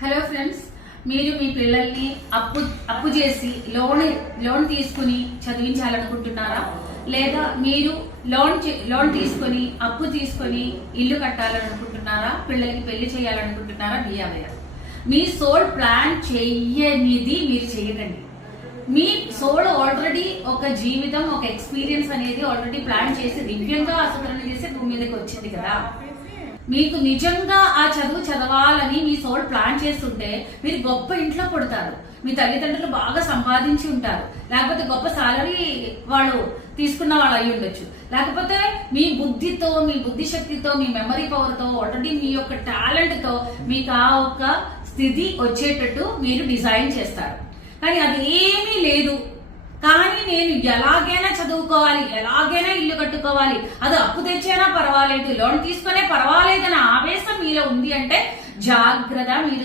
Hello friends, మీరు మీ పిల్లల్ని అప్పు చేసి లోన్ తీసుకుని చదివించాలనుకుంటున్నారా? లేదా మీరు లోన్ తీసుకొని అప్పు తీసుకొని ఇల్లు కట్టాలనుకుంటున్నారా? పిల్లలకి పెళ్లి చేయాలనుకుంటున్నారా? బియ్యవయ్య మీ సోల్ ప్లాన్ చెయ్యనిది మీరు చేయకండి. మీ సోల్ ఆల్రెడీ ఒక జీవితం, ఒక ఎక్స్పీరియన్స్ అనేది ఆల్రెడీ ప్లాన్ చేసి దివ్యంగా ఆస్వాదన చేసి భూమి మీదకి వచ్చింది కదా. మీకు నిజంగా ఆ చదువు చదవాలని మీ సోల్ ప్లాన్ చేస్తుంటే మీరు గొప్ప ఇంట్లో పుడతారు. మీ తల్లిదండ్రులు బాగా సంపాదించి ఉంటారు, లేకపోతే గొప్ప సాలరీ వాళ్ళు తీసుకున్న వాళ్ళు అయి ఉండొచ్చు, లేకపోతే మీ బుద్ధితో, మీ బుద్ధి శక్తితో, మీ మెమరీ పవర్ తో, ఆల్రెడీ మీ యొక్క టాలెంట్ తో మీకు ఆ ఒక్క స్థితి వచ్చేటట్టు మీరు డిజైన్ చేస్తారు. కానీ అది ఏమీ లేదు. కానీ నేను ఎలాగైనా చదువుకోవాలి, ఎలాగైనా ఇల్లు కట్టుకోవాలి, అది అప్పు తెచ్చైనా పర్వాలేదు, లోన్ తీసుకునే పర్వాలేదన్న ఆవేశం మీలో ఉంది అంటే జాగ్రత్త, మీరు